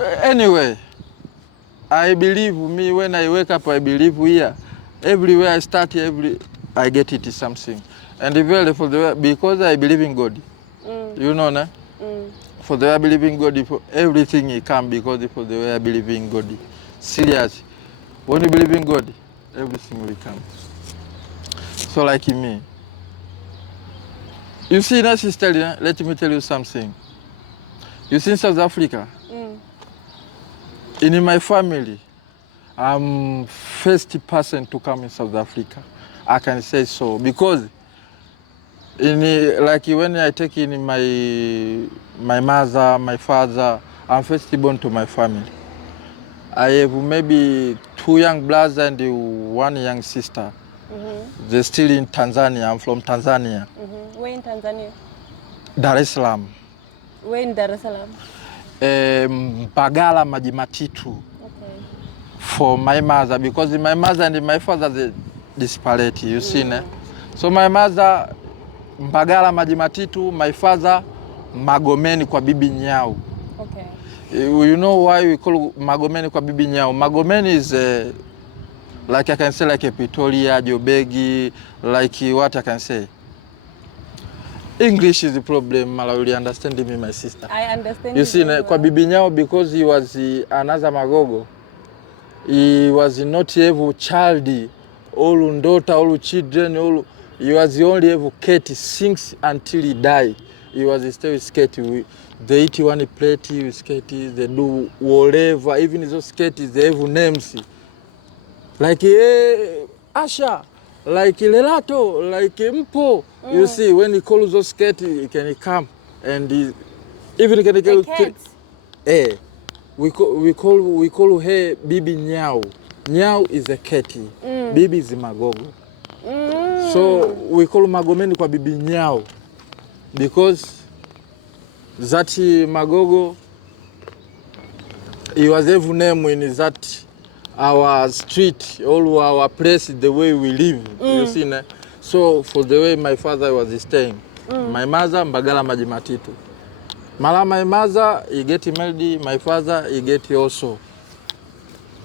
Anyway, I believe me when I wake up, I believe here. Everywhere I start, I get it something. And even for the because I believe in God. You know, nah? For the way I believe in God, for everything it come because for the way I believe in God. Serious. When you believe in God, everything will come. So like me. You see, that sister, let me tell you something. You see in South Africa, in my family, I'm first person to come in South Africa. I can say so because like when I take in my mother, my father, I'm first born to my family. I have maybe 2 young brothers and 1 young sister. They're still in Tanzania. I'm from Tanzania. Where in Tanzania? Dar es Salaam. Where in Dar es Salaam? Bagala Maji Matitu. Okay. For my mother, because my mother and my father they disparate, you see, ne? So my mother Mbagala Maji Matitu, my father Magomeni kwa bibi Nyau. Okay. You know why we call Magomeni kwa bibi Nyau? Magomeni is like I can say like a Pretoria, Jobegi, like what I can say. English is the problem, Malawi, understand me, my sister. I understand you see, well. Kwa bibi Nyau, because he was another Magogo, he was not able child, all daughter, all children, he was the only able cat since until he died. He was still skate. They eat one plate with skate, they do whatever, even those skates, they have names. Like Asha, like Lelato, like Mpo. You see, when he calls those skate, he can come. And even can the cats? We call her Bibi Nyau. Nyau is a cat. Bibi is Magogo. So we call Magomeni kwa Bibi Nyau because that Magogo, he was every name in that our street, all our place, the way we live. You see, ne? So for the way my father was staying, my mother Mbagala Maji Matitu. Mala my mother, he get married, my father, he get also.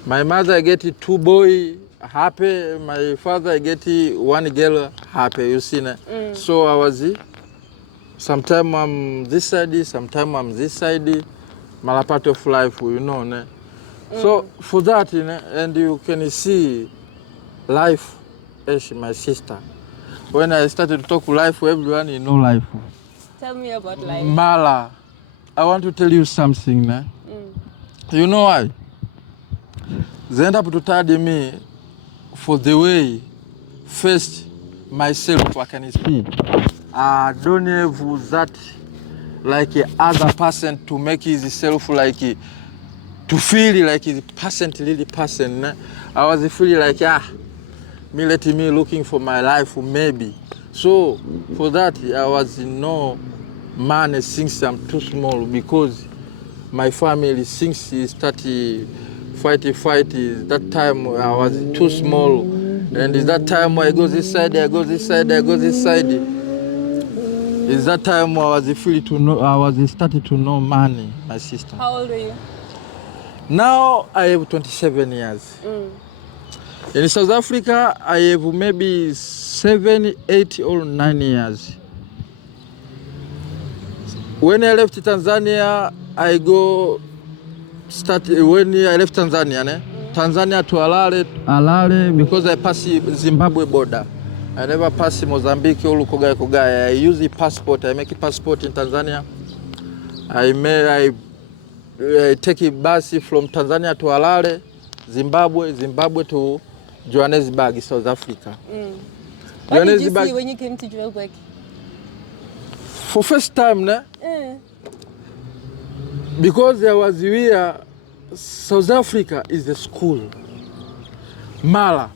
My mother get 2 boys happy, my father get 1 girl happy, you see. So I was, sometimes I'm this side, sometimes I'm this side, mala part of life, you know. Ne? So for that, and you can see life as my sister. When I started to talk life, everyone you know life. Tell me about life. Mala, I want to tell you something. Ne? You know why? They end up to tell me for the way first myself I can speak. I don't have that like other person to make himself like to feel like his person really person. Ne? I was feeling like me letting me looking for my life maybe. So for that I was no man since I'm too small because my family since he started fight. That time I was too small, and it's that time I go this side, I go this side, I go this side. It's that time I was free to know. I was started to know money, my sister. How old are you? Now I have 27 years. In South Africa, I have maybe 7, 8, or 9 years. When I left Tanzania, I go start when I left Tanzania, ne? Tanzania to Alale, because I pass Zimbabwe border. I never pass Mozambique or Kogaya. I use the passport. I make a passport in Tanzania. I take a bus from Tanzania to Alale, Zimbabwe to Johannesburg, South Africa. What did you see when you came to Joburg? For first time, ne? Because there was here, South Africa is a school. Mala.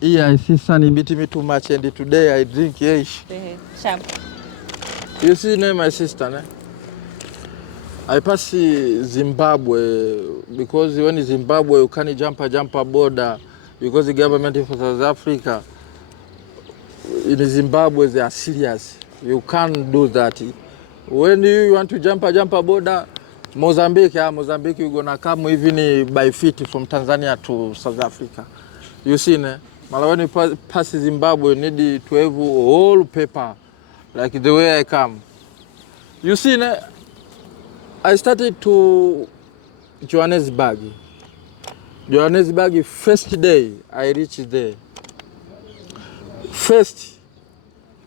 Here I see Sunny beating me too much, and today I drink yesh. You see, my sister, ne? I pass Zimbabwe because when in Zimbabwe you can't jump a border because the government of South Africa in Zimbabwe they are serious. You can't do that. When you want to jump a border, Mozambique, Mozambique, you're gonna come even by feet from Tanzania to South Africa. You see, ne? When you pass Zimbabwe, you need to have all paper, like the way I come. You see, ne? I started to Johannesburg. Johannesburg, first day I reached there. First,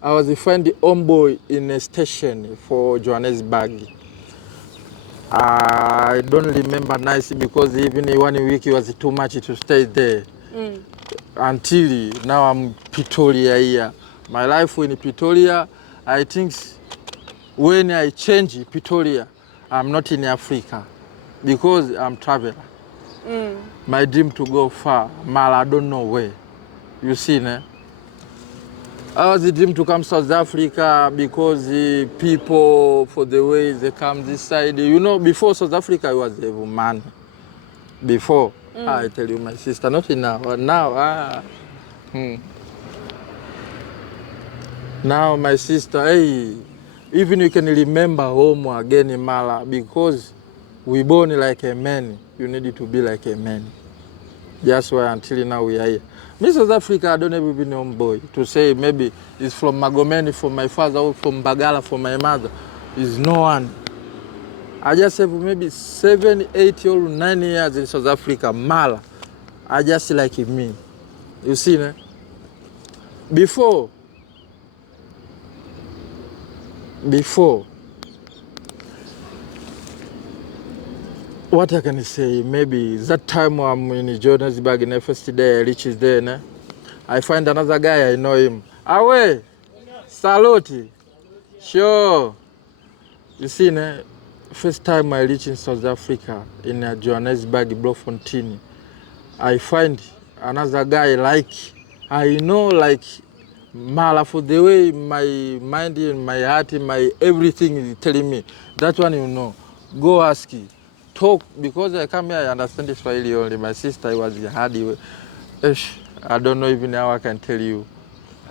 I was find the homeboy in a station for Johannesburg. I don't remember nicely because even 1 week was too much to stay there. Until now I'm Pretoria here. My life in Pretoria, I think when I change Pretoria, I'm not in Africa because I'm traveler. My dream to go far, I don't know where. You see, ne? I was a dream to come South Africa because the people, for the way they come this side. You know, before South Africa, I was a woman. Before, I tell you, my sister, not now. Now, now my sister, hey, even you can remember home again in Mala because we born like a man. You need to be like a man. That's why until now we are here. Me South Africa, I don't ever been homeboy to say maybe it's from Magomeni, from my father, or from Bagala, from my mother. Is no one. I just have maybe 7, 8 or 9 years in South Africa, Mala. I just like me. You see, ne? Before, what I can say, maybe that time I'm in Johannesburg, in the first day I reach there, ne? I find another guy, I know him. Awe, salute. Sure. You see, ne? First time I reach in South Africa, in Johannesburg, Bloemfontein, I find another guy like, I know like Mala for the way my mind and my heart and my everything is telling me. That one you know. Go ask him. Talk, because I come here, I understand this Swahili only. My sister was hard. I don't know even how I can tell you.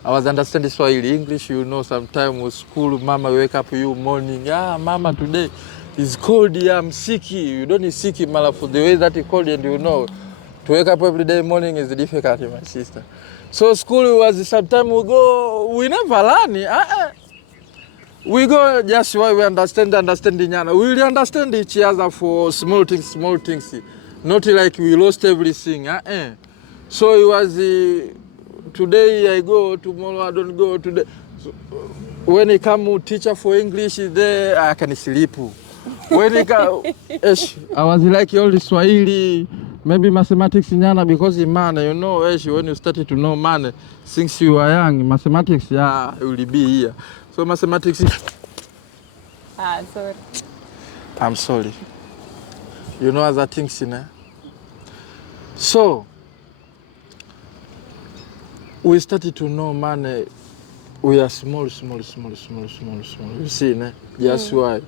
I was understanding Swahili. English, you know, sometimes with school, mama wake up you morning. Mama, today it's cold, I'm sick. You don't need sick, Mala, for the way that you called and you know. To wake up every day morning is difficult, my sister. So school was sometimes we never learn. We go just why we understanding. We really understand each other for small things. Not like we lost everything. So it was today I go, tomorrow I don't go. Today, so, when he come teacher for English there, I can sleep. When he come, I was like only Swahili, maybe mathematics nyana because in man, you know, when you started to know man, since you are young, mathematics, will be here. So mathematics. Sorry. I'm sorry. You know other things, you know. So we started to know, man. We are small. You see, ne? That's why.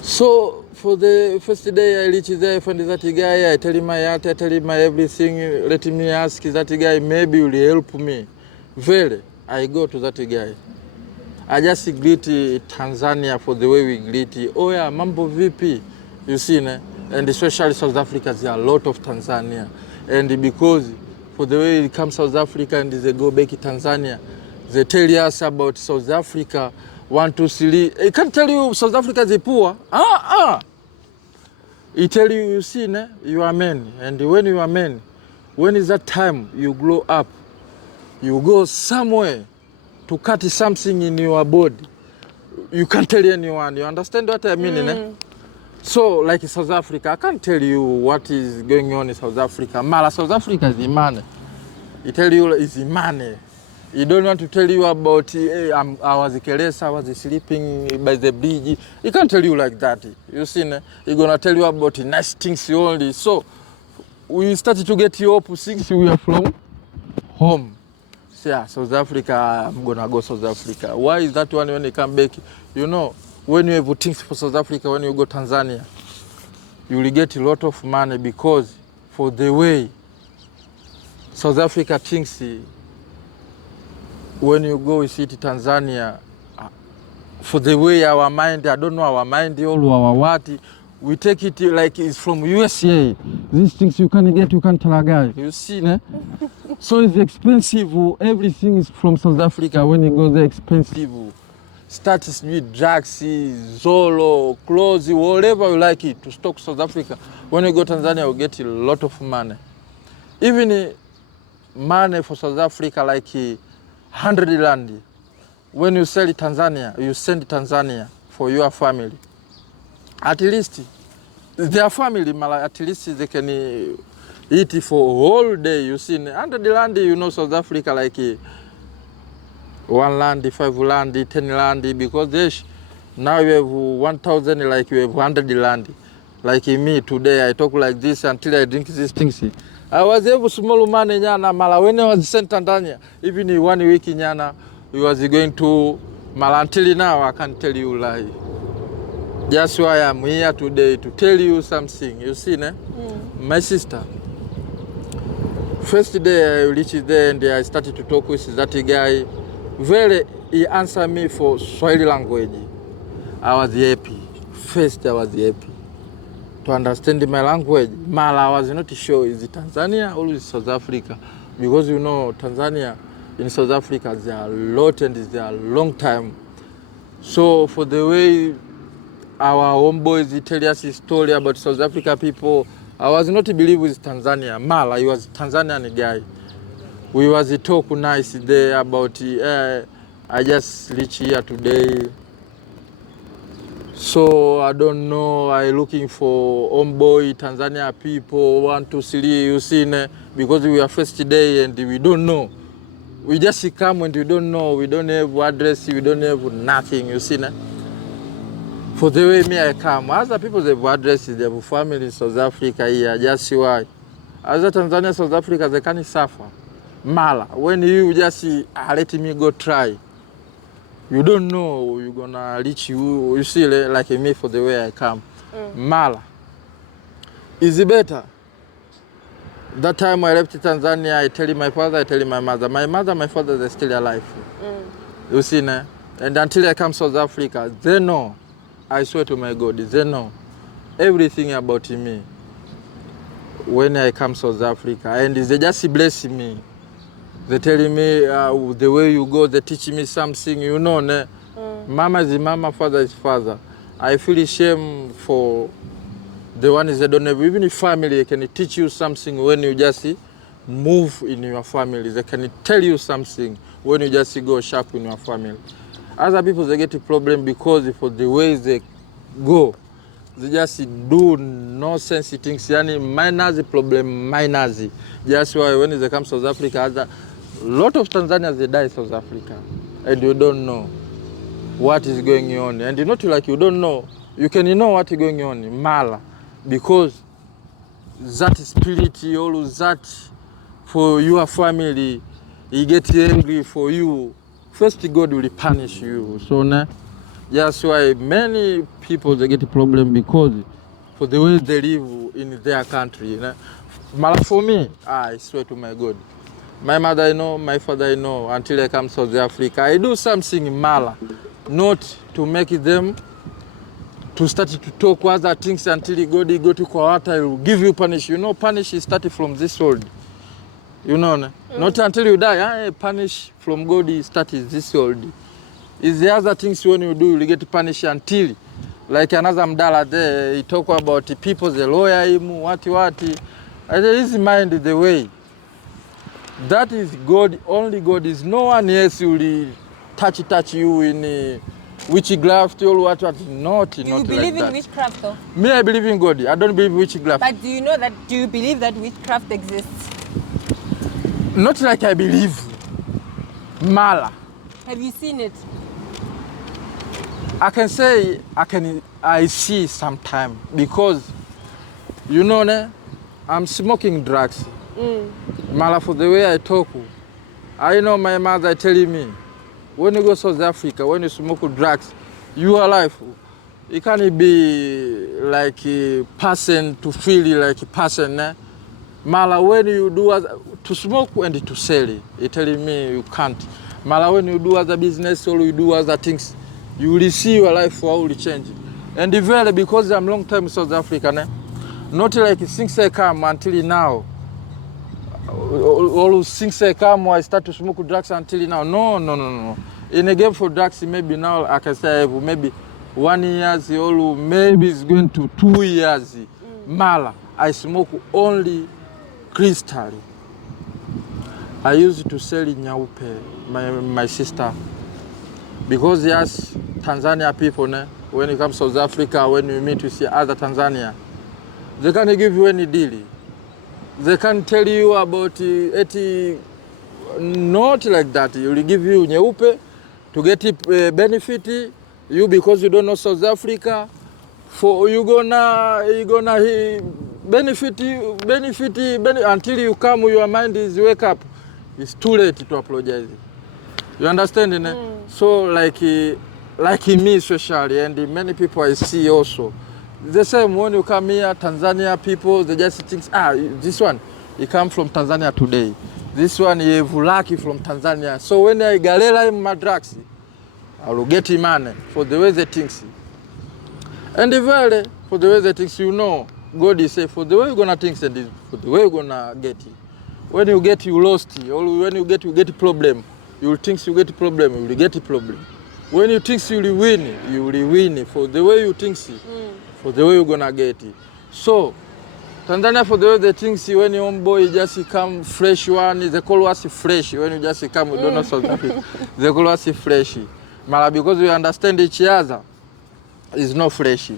So for the first day I reach there, I find that guy. I tell him my heart, I tell him my everything. Let me ask that guy. Maybe will help me. Very. I go to that guy. I just greet Tanzania for the way we greet. Oh yeah, mambo vipi? You see, ne? And especially South Africa, there are a lot of Tanzania. And because for the way it comes South Africa and they go back to Tanzania, they tell us about South Africa, 1, 2, 3. I can't tell you South Africa is poor. He tell you, you see, ne? You are men. And when you are men, when is that time you grow up? You go somewhere to cut something in your body. You can't tell anyone. You understand what I mean? Ne? So, like in South Africa, I can't tell you what is going on in South Africa. Mala, South Africa is the money. He tell you it's the money. He don't want to tell you about, hey, I was a Kelesa, I was sleeping by the bridge. He can't tell you like that. You see, ne? He's going to tell you about nice things only. So, we started to get you up since we are from home. Yeah, South Africa, I'm going to go South Africa. Why is that one when you come back? You know, when you have things for South Africa, when you go Tanzania, you will get a lot of money because for the way South Africa thinks, when you go visit Tanzania, for the way our mind, I don't know our mind or our what, we take it like it's from USA. These things you can't get, you can't tell a guy. You see, ne? So it's expensive. Everything is from South Africa. When you go there, expensive. Starts with drugs, Zolo, clothes, whatever you like it, to stock South Africa. When you go to Tanzania, you get a lot of money. Even money for South Africa, like 100 rand. When you sell Tanzania, you send Tanzania for your family. At least their family, at least they can eat for a whole day. You see, 100 rand, you know, South Africa, like 1 rand, 5 rand, 10 rand, because now you have 1,000, like you have 100 rand. Like me today, I talk like this until I drink these things. I was able small money nyana mala when I was sent Tanzania. Even 1 week nyana, we was going to mala until now I can't tell you lie. That's why I'm here today to tell you something. You see, ne? My sister. First day I reached there and I started to talk with that guy. He answered me for Swahili language. I was happy. First I was happy to understand my language. Mala, I was not sure is it Tanzania or is it South Africa, because you know Tanzania in South Africa they are a lot and they are a long time. So for the way our homeboys tell us a story about South Africa people, I was not believe with Tanzania. Mala, he was a Tanzanian guy. We was talk nice there about I just reached here today. So I don't know, I looking for homeboy Tanzania people, 1, 2, 3, you see, because we are first day and we don't know. We just come and we don't know, we don't have address, we don't have nothing, you see. For the way me I come, other people they have addresses, they have family in South Africa here, just see why. Other Tanzania, South Africa, they can't suffer. Mala, when you just see, let me go try. You don't know you're gonna reach you see, like me for the way I come. Mala. Is it better? That time I left Tanzania, I tell my father, I tell my mother. My mother, my father, they're still alive. You see, ne? And until I come South Africa, they know. I swear to my God, they know everything about me when I come South Africa. And they just bless me. They telling me the way you go, they teach me something, you know, ne? Mama is mama, father is father. I feel ashamed for the ones that don't have, even if family can teach you something when you just move in your family. They can tell you something when you just go shop in your family. Other people, they get a problem because for the ways they go, they just do nonsense things. Yani minors problem, minors. That's why when they come to South Africa, a lot of Tanzanians, they die in South Africa. And you don't know what is going on. And not like you don't know. You can know what is going on in Mala. Because that spirit, all that for your family, he gets angry for you. First God will punish you. So that's why many people, they get a problem because for the way they live in their country. Mala for me, I swear to my God. My mother I know, my father I know, until I come to South Africa. I do something in Mala, not to make them to start to talk other things until God go to Kwata, he will give you punish. You know, punish is starting from this world. You know, not until you die. Punish from God is starting this world. Is the other things when you do, you get punished until, like another Mdala there, he talk about the people, the lawyer him, what. And his mind the way. That is God, only God is no one else will touch you in witchcraft or what, not Do you like believe in that. witchcraft though? Me, I believe in God. I don't believe in witchcraft. But do you believe that witchcraft exists? Not like I believe. Mala. Have you seen it? I can say I see sometime because you know, I'm smoking drugs. Mala, for the way I talk, I know my mother telling me, when you go to South Africa, when you smoke drugs, your life, it can't be like a person to feel like a person. Mala, when you do to smoke and to sell it, telling me you can't. Mala, when you do other business or you do other things, you will see your life how will change. And very because I'm long time in South Africa, not like since I come until now. All since I come, I start to smoke drugs until now. No. In a game for drugs, maybe now I can say maybe 1 year or maybe it's going to 2 years. Mala, I smoke only crystal. I used to sell in Nyaupe, my sister. Because yes, Tanzania people, when you come to South Africa, when you meet to see other Tanzania, they can't give you any deal. They can't tell you about it, not like that. They will give you Nyeupe to get it benefit. You because you don't know South Africa, for you gonna benefit until you come. Your mind is wake up. It's too late to apologize. You understand, So like me especially, and many people I see also. The same when you come here, Tanzania people, they just think, this one, he come from Tanzania today. This one, he have lucky from Tanzania. So when I galela in my drugs, I will get him money for the way they think. And very, for the way they think, you know, God is say, for the way you're going to think, and for the way you're going to get it. When you get, you lost it. Or when you get a problem. You will think you get a problem, you will get a problem. When you think you will win, you will win. For the way you think, for the way you're going to get it. So, Tanzania, for the way they think, when your boy just come fresh one, they call us fresh. When you just come, we don't know South Africa. They call us fresh. But because we understand each other, it's not fresh.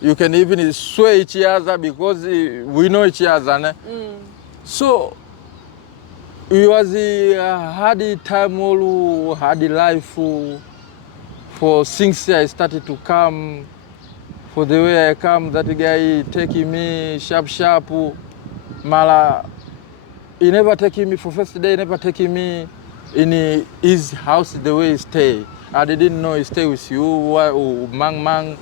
You can even swear each other because we know each other. So, it was a hard time, all hard life for since I started to come. For the way I come, that guy taking me sharp. Mala, he never taking me for first day. He never taking me in his house the way he stay. I didn't know he stay with you, mang.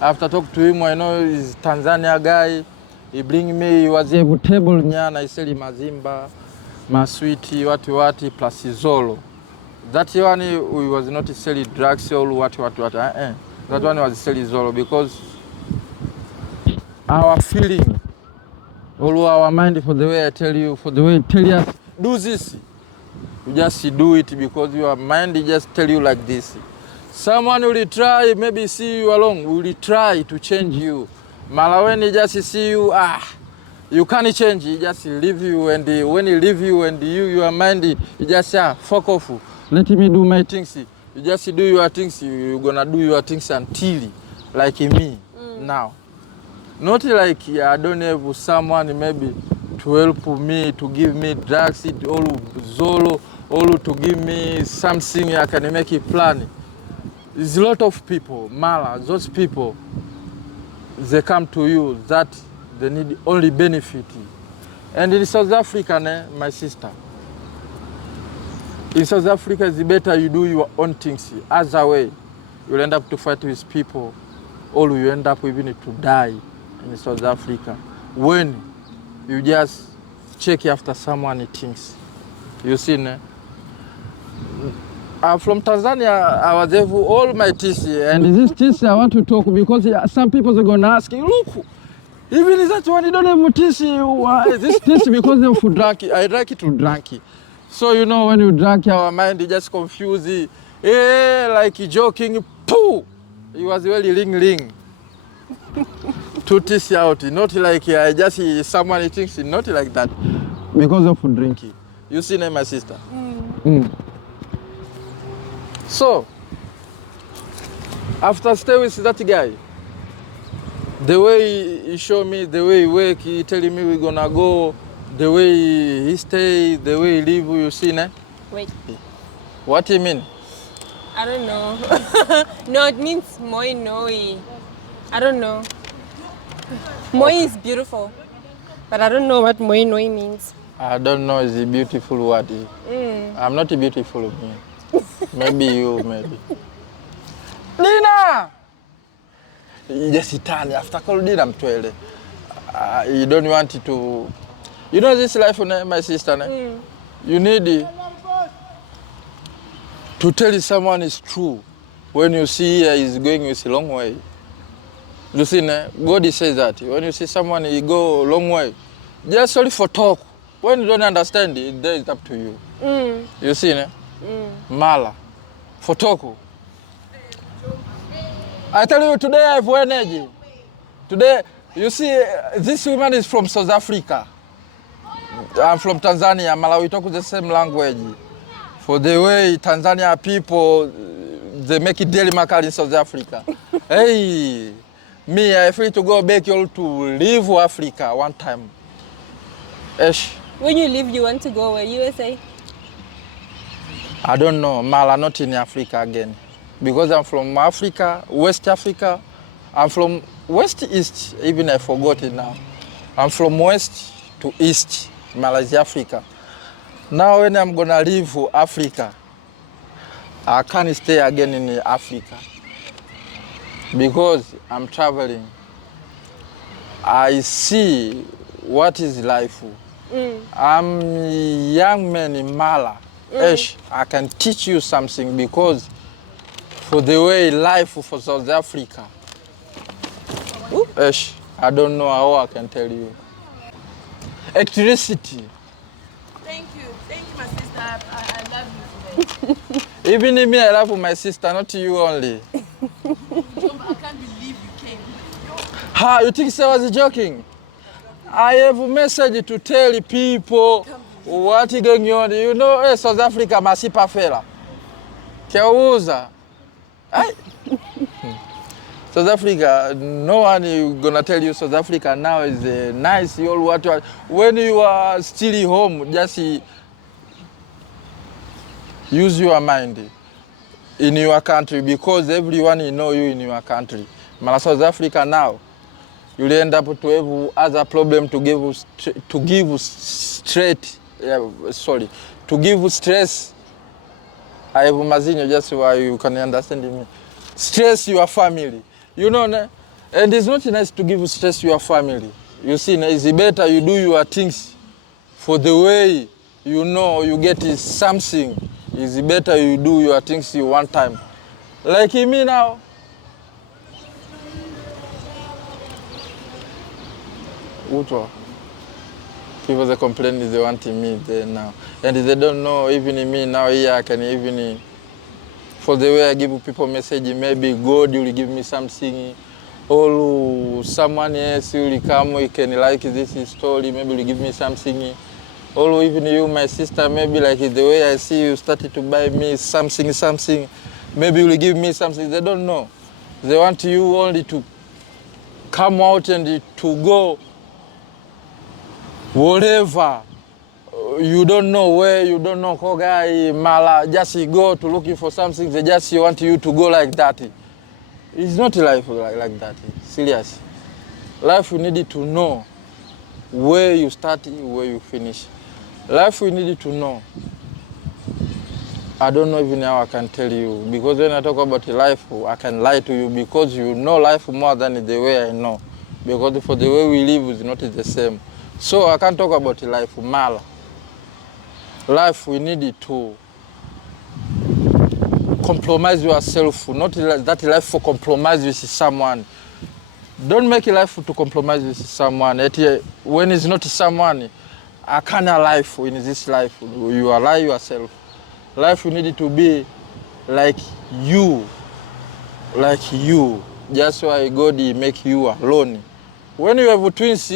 After talk to him, I know he's Tanzania guy. He bring me. He was able table nyana. I sell him mazimba. Maswiti, wati, plus Zolo. That one we was not selling drugs or what. That one was selling Zolo because our feeling, all our mind, for the way I tell you, for the way I tell you, do this. You just do it because your mind just tell you like this. Someone will try, maybe see you along, will try to change you. When he just see you, you can't change, he just leave you, and when he leave you and your mind, you just say, fuck off, let me do my things. You just do your things, you're gonna do your things until, like me, now. Not like I don't have someone maybe to help me, to give me drugs, or Zolo, or to give me something I can make a plan. There's a lot of people, Mala, those people, they come to you that they need only benefit. And in South Africa, my sister, in South Africa, it's better you do your own things. Other way, you'll end up to fight with people, or you end up even to die in South Africa. When you just check after someone thinks. You see, from Tanzania, I was there for all my TC. And this TC I want to talk because some people are going to ask you, look, even that one you don't have TC, why this TC because they're for drunk. I like it to drink. So you know when you drink, our mind is just confused. Like joking, pooh! It was really ring. To TC out, not like I just someone thinks not like that. Because of drinking. You see, my sister. So, after stay with that guy, the way he showed me, the way he work, he telling me we're gonna go, the way he stay, the way he live, you see, Wait. What do you mean? I don't know. No, it means moi noi. I don't know. Moi is beautiful, but I don't know what moi noi means. I don't know, it's a beautiful word. I'm not a beautiful me. Maybe you, maybe. Dina! Yes, Italian. After call Dina, I'm 12. You don't want it to... You know this life, my sister? You need to tell someone it's true. when you see here is going with a long way. You see, God says that when you see someone he go a long way, just only for talk. When you don't understand it, then it's up to you. You see, Mala, for talk. I tell you, today I have energy. Today, you see, this woman is from South Africa. I'm from Tanzania. Mala, we talk the same language. For the way Tanzania people, they make it daily makal in South Africa. Hey, me, I feel to go back to leave Africa one time. Esh. When you leave, you want to go where? USA? I don't know, Mala, not in Africa again. Because I'm from Africa, West Africa. I'm from West East, even I forgot it now. I'm from West to East, Malaysia, Africa. Now when I'm gonna leave Africa, I can't stay again in Africa. Because I'm traveling. I see what is life. I'm a young man in Mala. I can teach you something because for the way life for South Africa. I don't know how I can tell you. Electricity. Thank you, my sister. I love you today. Even me, I love my sister, not you only. Job, I can't believe you came. Ha, you think I was joking? I have a message to tell people what is going on. You know, South Africa masipa fela. Kiauza. South Africa, no one is gonna tell you South Africa now is nice. When you are still home, just use your mind in your country because everyone know you in your country. But South Africa now, you'll end up to have other problem to give stress. I have mazinho just why you can understand me. Stress your family. You know, and it's not nice to give stress to your family. You see, it's better you do your things for the way you know you get something. It's better you do your things one time. Like me now. People they complain they want me there now. And they don't know even me now here I can even for the way I give people message, maybe God will give me something, or someone else will come, he can like this story, maybe will give me something, or even you, my sister, maybe like the way I see you started to buy me something, maybe will give me something. They don't know. They want you only to come out and to go whatever. You don't know where, you don't know how guy, Mala, just go to looking for something, they just want you to go like that. It's not life like that, serious. Life you need to know where you start, where you finish. Life you need to know. I don't know even how I can tell you, because when I talk about life, I can lie to you because you know life more than the way I know. Because for the way we live is not the same. So I can't talk about life, Mala. Life, we need to compromise yourself, not that life for compromise with someone. Don't make a life to compromise with someone. When it's not someone, I can't life in this life. You lie yourself. Life, you need to be like you. That's why God make you alone. When you have twins,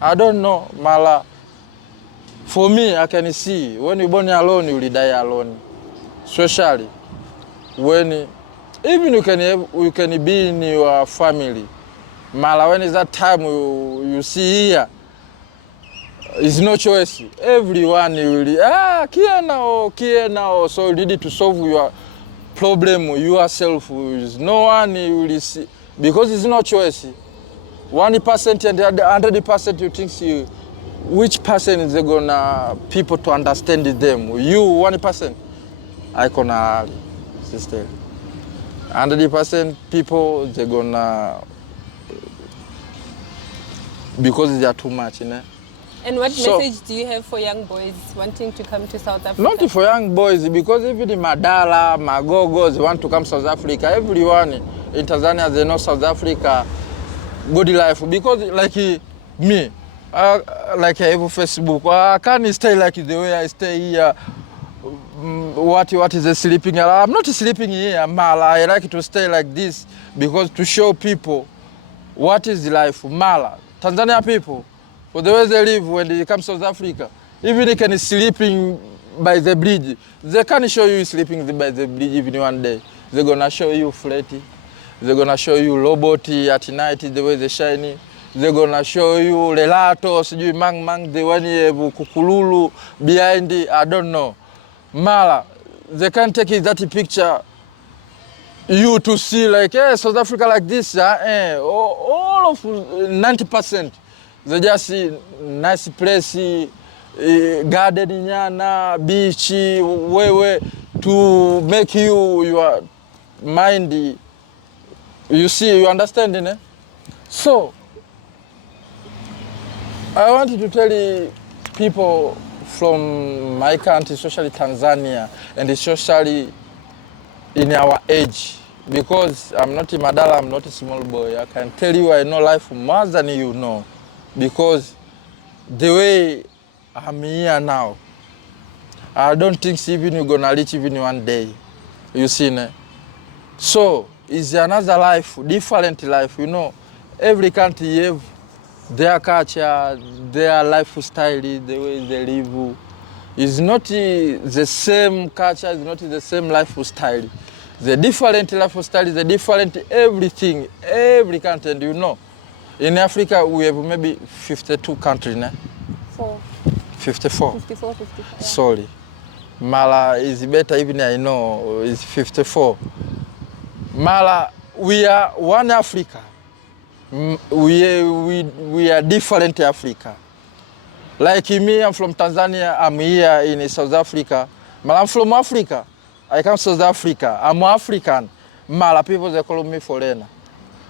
I don't know, Mala. For me, I can see, when you're born alone, you will die alone. Especially, when, even you can be in your family. Mala, when is that time you see here, it's no choice. Everyone will, care now. So you need to solve your problem yourself. No one will see, because it's no choice. 1% and 100% you think which person is gonna people to understand them? You 1%. I gonna sister. 100% people they gonna because they are too much, And what message do you have for young boys wanting to come to South Africa? Not for young boys, because even the Madala, Magogos want to come to South Africa. Everyone in Tanzania, they know South Africa, good life. Because like me, like I have Facebook, I can't stay like the way I stay here. What is the sleeping? I'm not sleeping here, Mala. I like to stay like this because to show people what is life, Mala. Tanzania people, for the way they live when they come to South Africa, even they can sleeping by the bridge. They can't show you sleeping by the bridge even one day. They're gonna show you flatty. They're gonna show you robot at night, the way they shiny. They're gonna show you relato, sijui mang, the one kukululu behind it, I don't know. Mala, they can't take that picture you to see like, hey, South Africa like this, all of 90%. They just see nice place, garden nyana, beach, where to make your mind, you see, you understand, eh? So, I wanted to tell people from my country, especially Tanzania, and especially in our age, because I'm not a Madala, I'm not a small boy. I can tell you I know life more than you know, because the way I'm here now, I don't think even you're gonna reach even one day. You see, ne? So it's another life, different life. You know, every country have their culture, their lifestyle, the way they live. It's not the same culture, it's not the same lifestyle. The different lifestyle, the different everything, every country. And you know, in Africa we have maybe 52 countries, ne? 54. 54. Yeah. Sorry. Mala is better even I know, it's 54. Mala, we are one Africa. We are different Africa. Like me, I'm from Tanzania, I'm here in South Africa. But I'm from Africa. I come South Africa. I'm African. Mala people, they call me foreigner.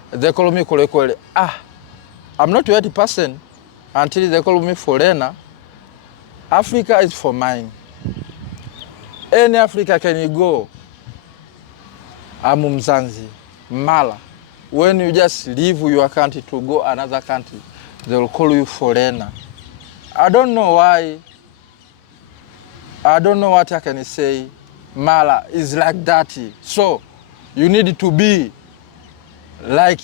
They call me kole. I'm not a white person until they call me foreigner. Africa is for mine. Any Africa can you go. I'm Mzanzi, Mala. When you just leave your country to go another country, they will call you foreigner. I don't know why. I don't know what I can say. Mala is like that. So you need to be like,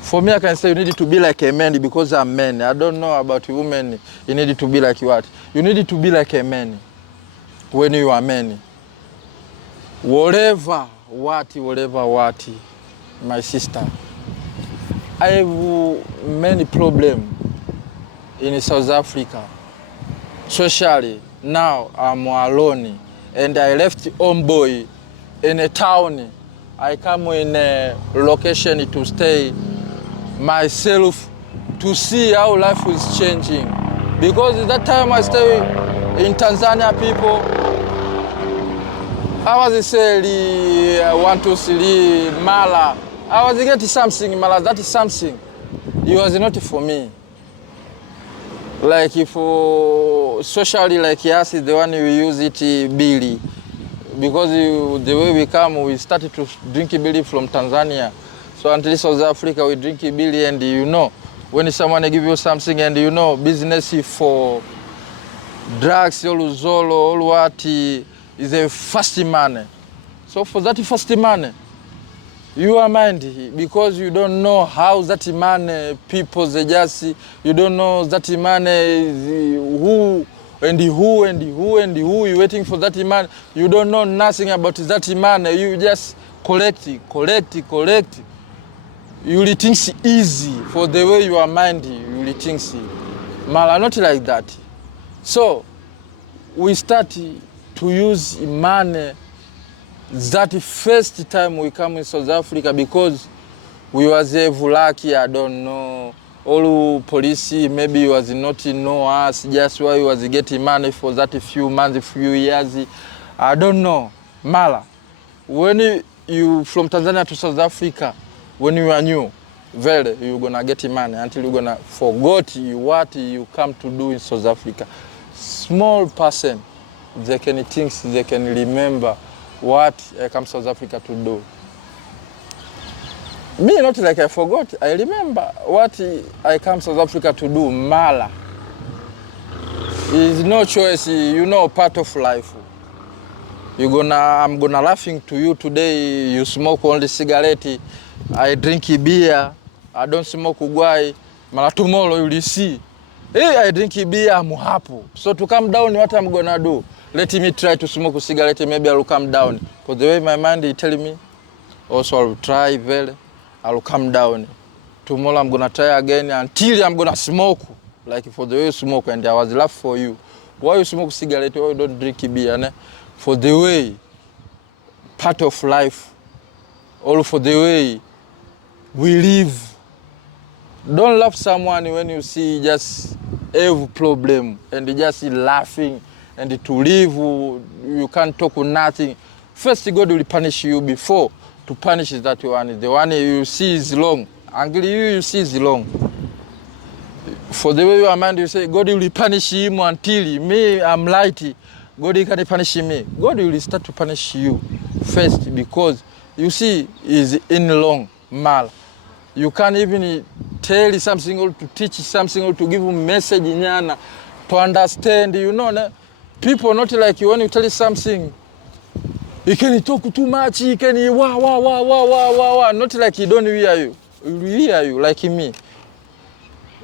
for me I can say you need to be like a man because I'm man. I don't know about women. You need to be like what? You need to be like a man when you are man. Whatever what, my sister. I have many problems in South Africa. Socially, now I'm alone. And I left homeboy in a town. I come in a location to stay myself to see how life is changing. Because at that time I stay in Tanzania, people, I was saying, I want to see Mala. I was getting something, Mala, that is something. It was not for me. Like if socially, like yes, the one we use it, Billy. Because the way we come, we started to drink Billy from Tanzania. So until South Africa, we drink Billy, and you know, when someone give you something, and you know, business for drugs, all Zolo, all what, is a fast money. So for that fast money, you are mind, because you don't know how that money, people, they just, you don't know that money is who you waiting for that money. You don't know nothing about that money. You just collect. You will think it's easy for the way you are mind. You will think Mala, not like that. So we start to use money that first time we come in South Africa, because we was lucky, I don't know. All police maybe was not know us, just why we was getting money for that few months, few years. I don't know. Mala, when you from Tanzania to South Africa, when you are new, very you're gonna get money until you're gonna forget what you come to do in South Africa. Small person, they can think, they can remember what I come South Africa to do. Me, not like I forgot. I remember what I come South Africa to do. Mala. Is no choice, you know, part of life. I'm gonna laughing to you today. You smoke only cigarette. I drink beer. I don't smoke ugwai. Mala tomorrow you'll see. Hey, I drink beer, I'm happy. So to come down, what I'm gonna do? Let me try to smoke a cigarette, maybe I'll come down. Because the way my mind is telling me, also I'll try very, I'll come down. Tomorrow I'm gonna try again until I'm gonna smoke. Like for the way you smoke, and I was laugh for you. Why you smoke cigarette, why you don't drink beer? Ne? For the way, part of life, or for the way we live. Don't love someone when you see just every problem and just laughing and to live, you can't talk with nothing. First, God will punish you before to punish that one. The one you see is wrong. Angry you see is wrong. For the way your mind, you say, God will punish him until me, I'm light. God can punish me. God will start to punish you first because you see is in long mal. You can't even tell something or to teach something or to give a message nyana to understand, you know. People not like you when you tell something. You can talk too much, you can wow. Not like he don't hear you. He hear you like me.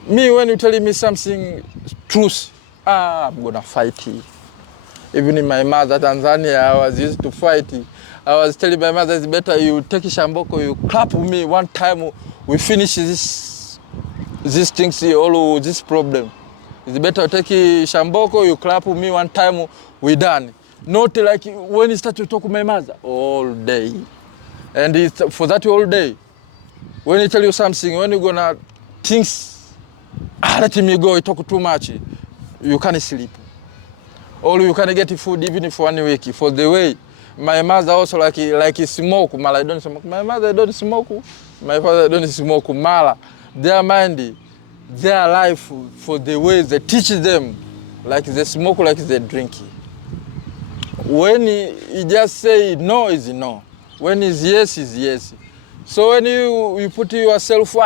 Me when you tell me something truth, I'm gonna fight you. Even in my mother Tanzania, I was used to fight. I was telling my mother it's better you take shamboko, you clap with me one time. We finish these things, all this problem. It's better take shamboko, you clap with me one time, we done. Not like when you start to talk with my mother all day. And it's for that all day. When you tell you something, when you're gonna think, let me go, you talk too much, you can't sleep. Or you can't get food even for 1 week. For the way, my mother also like smoke, Mala, I don't smoke. My mother don't smoke. My father don't smoke. Mala, their mind, their life, for the way they teach them, like they smoke, like they drink. When he just say no is no. When it's yes is yes. So when you put yourself,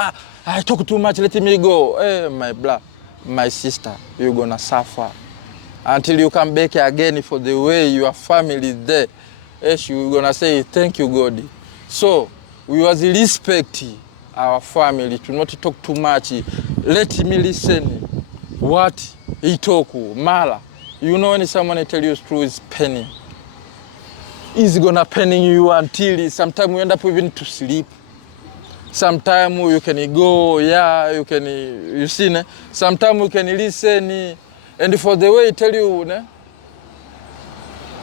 I talk too much, let me go. Hey, my sister, you're gonna suffer. Until you come back again for the way your family is there. You're gonna say, thank you, God. So, we was respect our family to not talk too much. Let me listen what he talk. Mala, you know when someone tell you true is penny. He's gonna penning you until sometimes you end up even to sleep. Sometimes you can go, you can, you see, ne? Sometimes you can listen. And for the way he tell you, ne?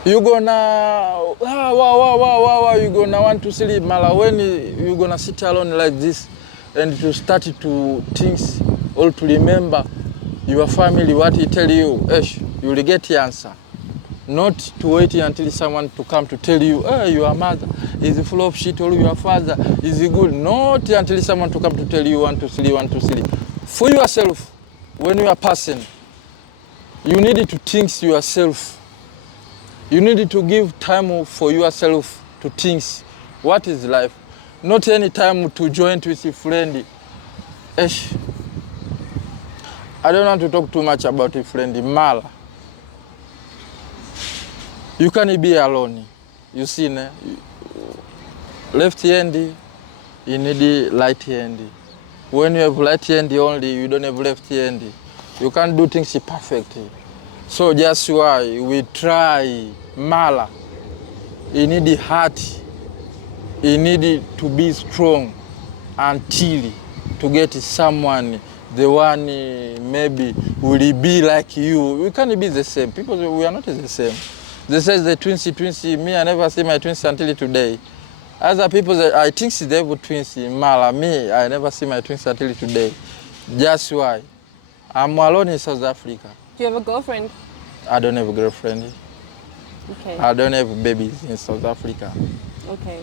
You're gonna, you're gonna want to sleep. Mala, when you're gonna sit alone like this and to start to think or to remember your family, what he tell you, you will get the answer. Not to wait until someone to come to tell you, your mother is full of shit or your father is good. Not until someone to come to tell you want to sleep. For yourself, when you are passing, you need to think yourself. You need to give time for yourself to think what is life. Not any time to join with a friend. I don't want to talk too much about a friend. Mala. You can't be alone. You see, ne? Left hand, you need right hand. When you have right hand only, you don't have left hand. You can't do things perfectly. So just why we try, Mala. You need the heart. You need to be strong until to get someone, the one maybe will be like you. We can't be the same. People, we are not the same. They say the twins, me, I never see my twins until today. Other people, I think they have twins, Mala, me, I never see my twins until today. Just why? I'm alone in South Africa. Do you have a girlfriend? I don't have a girlfriend. Okay. I don't have babies in South Africa. Okay.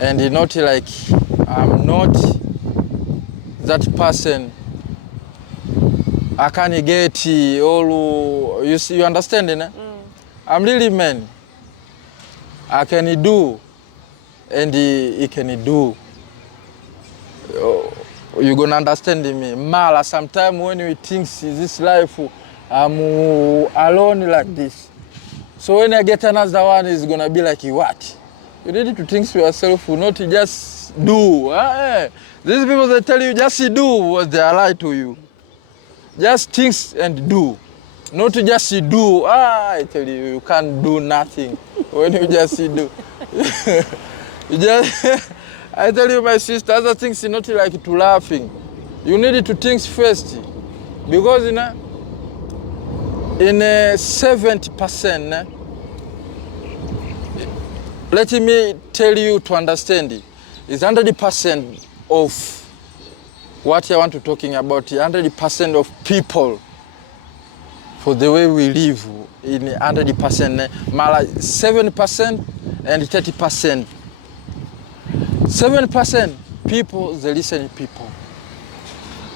And not like, I'm not that person I can get all, you see, you understand, né? I'm really man. I can do, and he can do. You gonna understand me. Mala, sometimes when we think this life, I'm alone like this. So when I get another one, it's gonna be like, what? You need to think to yourself, not to just do. These people that tell you just do what they lie to you. Just think and do. Not to just do. I tell you, you can't do nothing when you just do. You just, I tell you, my sister, other things is not like to laughing. You need to think first. Because in 70%, let me tell you to understand it, it's 100% of what I want to talking about, 100% of people for the way we live in 100%, 7% and 30%. 7% people, they listen to people.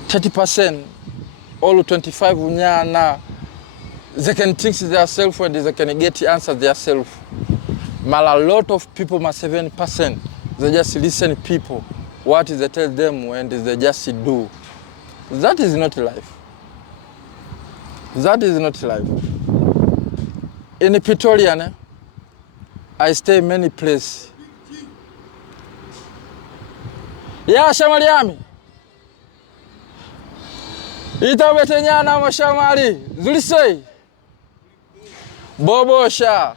30%, all 25 unyana, they can think themselves and they can get the answer themselves. But a lot of people, 7%, they just listen to people, what they tell them and they just do. That is not life. That is not life. In Pretoria, I stay many places. Ya Shamaliami. Itawetenyana wa Shamali. Zulisei. Bobosha.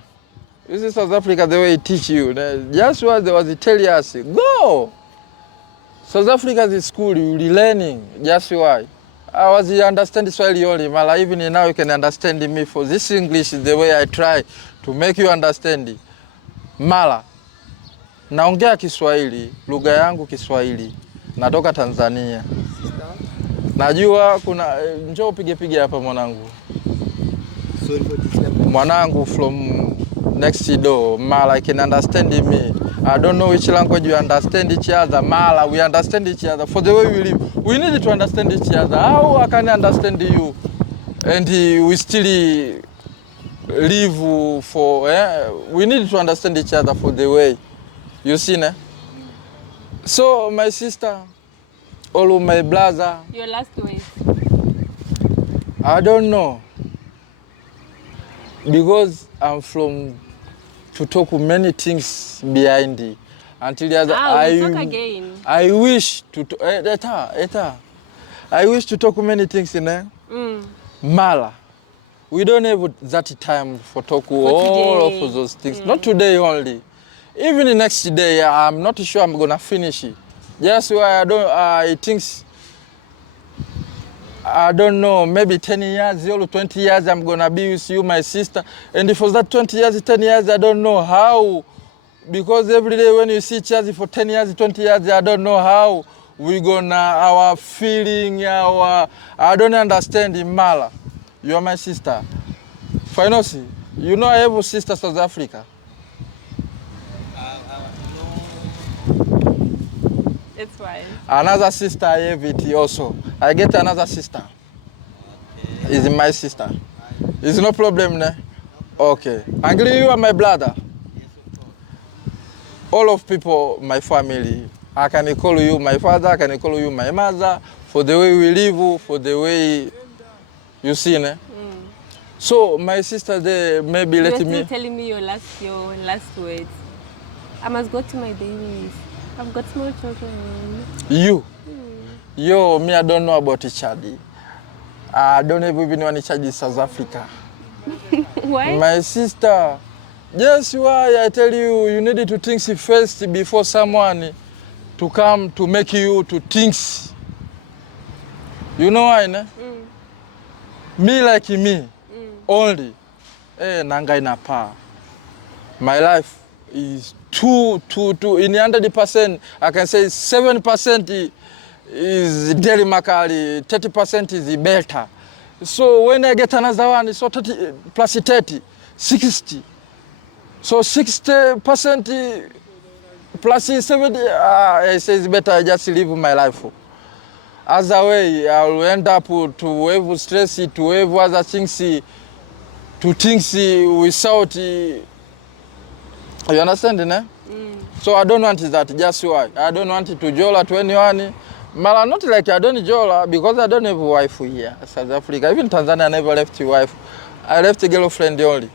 This is South Africa, the way it teach you. Just what they was tell us, go. South Africa is school, you learning. Just why. I was understand Swahili only, but even now you can understand me for this English is the way I try to make you understand it. Mala. Naongea Kiswahili, lugha yangu Kiswahili. Natoka Tanzania. Najua kuna njoo pige hapa mwanangu. Sorry for this. Mwanangu from next door. Mala, I can understand me. I don't know which language you understand each other. Mala, we understand each other. For the way we live, we need to understand each other. How I can understand you? And we still live for, we need to understand each other for the way. You see, ne? So, my sister, all of my brother. Your last words? I don't know. Because I'm from to talk many things behind it. Until the other, talk again. I wish to I wish to talk many things in there. Mala. We don't have that time for talk all of those things. Not today only. Even the next day, I'm not sure I'm gonna finish it. Just why I think, I don't know, maybe 10 years or 20 years I'm gonna be with you, my sister. And for that 20 years, 10 years, I don't know how. Because every day when you see each other for 10 years, 20 years, I don't know how we gonna, our feeling, I don't understand in Mala. You are my sister. Finally, you know I have a sister South Africa. It's fine. Another sister I have it also. I get another sister. Okay. Is my sister. It's no problem, ne? Okay. Angry, you are my brother. Yes, of course. All of people, my family. I can call you my father, I can call you my mother, for the way we live, for the way you see, ne? So my sister there, maybe let me. You're still telling me your last words. I must go to my babies. I've got small children. You? Yo, me, I don't know about Chadi. I don't even know any Chadi in South Africa. Why? My sister, just why I tell you, you need to think first before someone to come to make you to think. You know why, ne? Me like me, only. Nanga inapa. My life is too, in 100%, I can say 7% is daily makali, 30% is better. So when I get another one, so 30 plus 30, 60. So 60% plus 70, I say it's better I just live my life. Other way, I'll end up to have stress, to have other things, to things without, you understand, ne? So I don't want that, just why. I don't want to jola to anyone. Mala, not like I don't jola, because I don't have a wife here, South Africa. Even Tanzania, I never left a wife. I left a girlfriend only.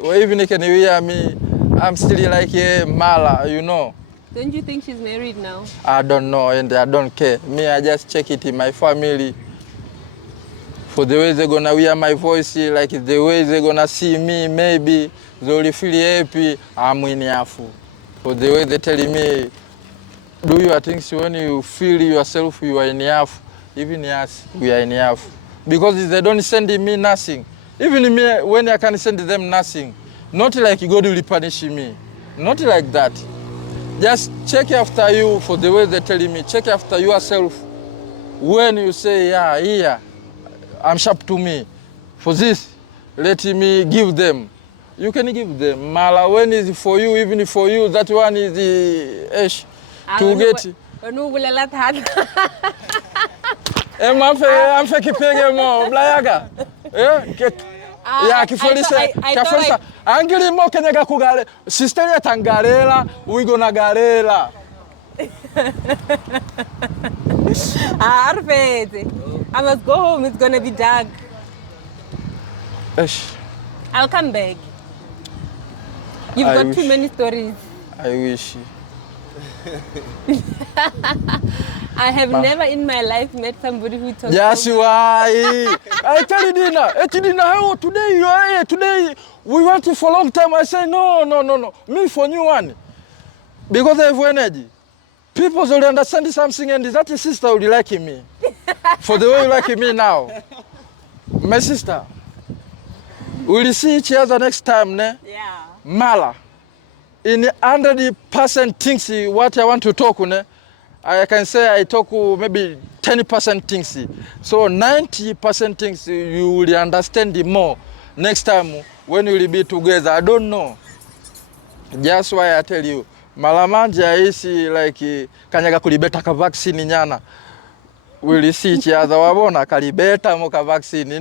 Well, even if you can hear me, I'm still like a Mala, you know. Don't you think she's married now? I don't know, and I don't care. Me, I just check it in my family. For the way they're gonna hear my voice, like the way they're gonna see me, maybe they'll feel happy, I'm in Yafu. For the way they're telling me, do your things when you feel yourself you are in Yafu. Even yes, we are in Yafu. Because they don't send me nothing. Even me, when I can send them nothing. Not like God will punish me. Not like that. Just check after you for the way they're telling me. Check after yourself. When you say, yeah, here, I'm sharp to me. For this, let me give them. You can give them. Mala, when is for you, even for you, that one is the ash to get. I'm fake mo blayaga. Ya kifolisa kafolisa angeli mo kenyaga kugale sister ya tangarela we gonna garela. Arfete. I must go home, it's gonna be dark. I'll come back. You've got too many stories. I wish. I have never in my life met somebody who talks. Yes, why? I tell you, Dina, how today you are here. Today we want it for a long time. I say, no. Me for new one. Because I have energy. People will understand something, and that sister will like me. For the way you like me now. My sister. We'll see each other next time, ne? Yeah. Mala. In 100% things what I want to talk, ne? I can say I talk maybe 10% things. So 90% things you will understand more next time when we will be together. I don't know. Just why I tell you. Malamanja is like kanyaga kulibeta ka vaccine nyana. We'll see each other. Wabona kalibeta mo ka vaccine.